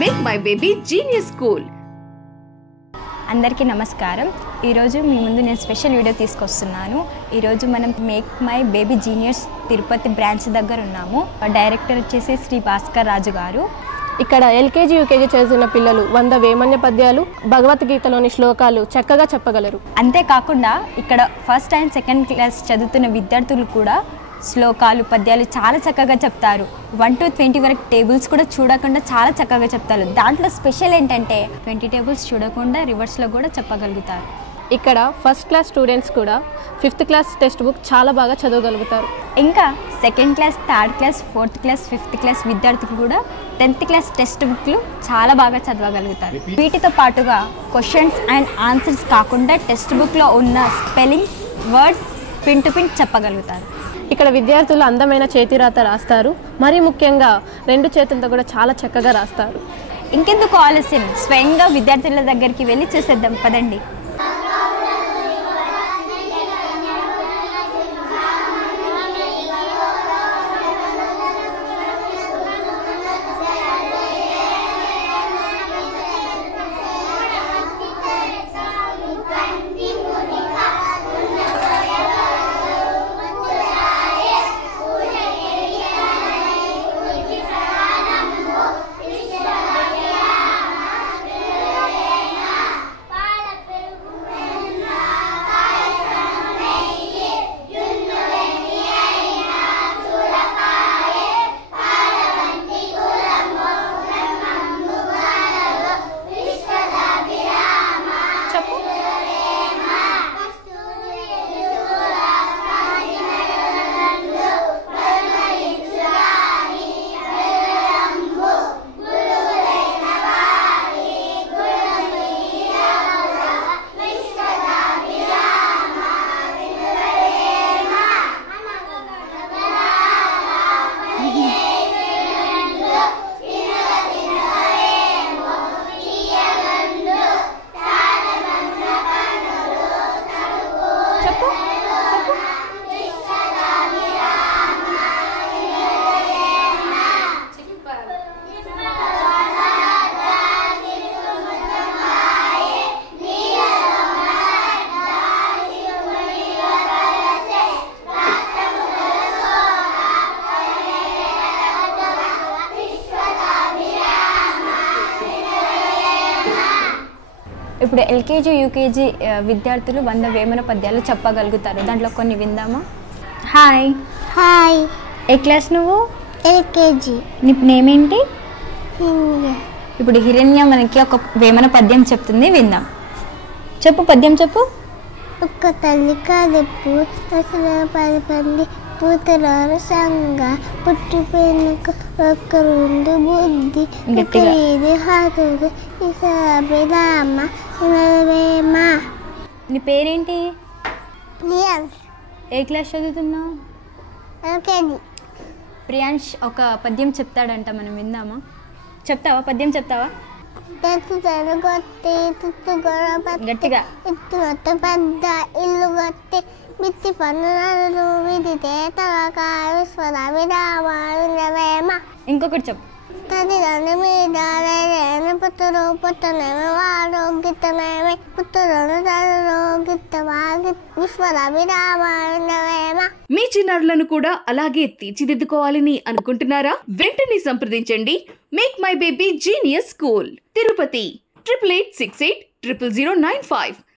Make my baby genius school. అందరికీ నమస్కారం. ఈరోజు మీ ముందు నేను స్పెషల్ వీడియో తీసుకొస్తున్నాను. ఈరోజు మనం make my baby geniuses Tirupati branch దగ్గర ఉన్నాము. డైరెక్టర్ వచ్చేసి శ్రీ భాస్కర్ రాజు గారు. ఇక్కడ ఎల్కేజీ యూకేజీ చదువుతున్న పిల్లలు 100 వేమన్య పద్యాలు, భగవద్గీతలోని శ్లోకాలు చక్కగా చెప్పగలరు. అంతేకాకుండా ఇక్కడ ఫస్ట్ అండ్ సెకండ్ క్లాస్ చదువుతున్న విద్యార్థులు కూడా శ్లోకాలు పద్యాలు చాలా చక్కగా చెప్తారు. 1 to 20 వరకు టేబుల్స్ కూడా చూడకుండా చాలా చక్కగా చెప్తారు. దాంట్లో స్పెషల్ ఏంటంటే 20 టేబుల్స్ చూడకుండా రివర్స్లో కూడా చెప్పగలుగుతారు. ఇక్కడ ఫస్ట్ క్లాస్ స్టూడెంట్స్ కూడా 5th క్లాస్ టెక్స్ట్ బుక్ చాలా బాగా చదవగలుగుతారు. ఇంకా second class, third class, 4th class, 5th class విద్యార్థులు కూడా 10th క్లాస్ టెక్స్ట్ బుక్లు చాలా బాగా చదవగలుగుతారు. వీటితో పాటుగా క్వశ్చన్స్ అండ్ ఆన్సర్స్ కాకుండా టెక్స్ట్ బుక్లో ఉన్న spellings, words pin to pin చెప్పగలుగుతారు. ఇక్కడ విద్యార్థులు అందమైన చేతిరాత రాస్తారు. మరీ ముఖ్యంగా 2 చేతులతో కూడా చాలా చక్కగా రాస్తారు. ఇంకెందుకు ఆలస్యం, స్వయంగా విద్యార్థుల దగ్గరికి వెళ్ళి చూసేద్దాం పదండి. ఇప్పుడు ఎల్కేజీ యూకేజీ విద్యార్థులు 100 వేమన పద్యాలు చెప్పగలుగుతారు. దాంట్లో కొన్ని విందామా? హాయ్. హాయ్. ఏ క్లాస్ నువ్వు? ఎల్కేజీ. నీ నేమ్ ఏంటి? ఇప్పుడు హిరణ్య మనకి ఒక వేమన పద్యం చెప్తుంది, విందాం. చెప్పు, పద్యం చెప్పు. ఒక్క తల్లి కడుపు అసలు 10 మంది పూతరారు సంగ పుట్టి పెనుక ఒక్కరుండు బుద్ధి ఇది హాతుడు ఇసాబిరామ వేమ. నీ పేరేంటి? ప్రియాంష్. ఏ క్లాస్ చదువుతున్నావు? ఎల్కేజీ. ప్రియాంష్ ఒక పద్యం చెప్తాడంట, మనం విందామా? చెప్తావా? పద్యం చెప్తావా? గట్టిగా. ఇత్తు పెద్ద ఇల్లు గట్టి మిత్తి పన్నులు విధితే తలకాయ విశ్వద విరామ. ఇంకొకటి చెప్పు. తల్లిదండ్రుల మీద పుత్రుడు పుట్టనేమి వాడు గిత్తనేమి పుత్రులను తల్లులు గిత్తవా విశ్వద విరామ. మీ చిన్నారులను కూడా అలాగే తీర్చిదిద్దుకోవాలని అనుకుంటున్నారా? వెంటనే సంప్రదించండి make my baby genius school, Tirupati 8886800095.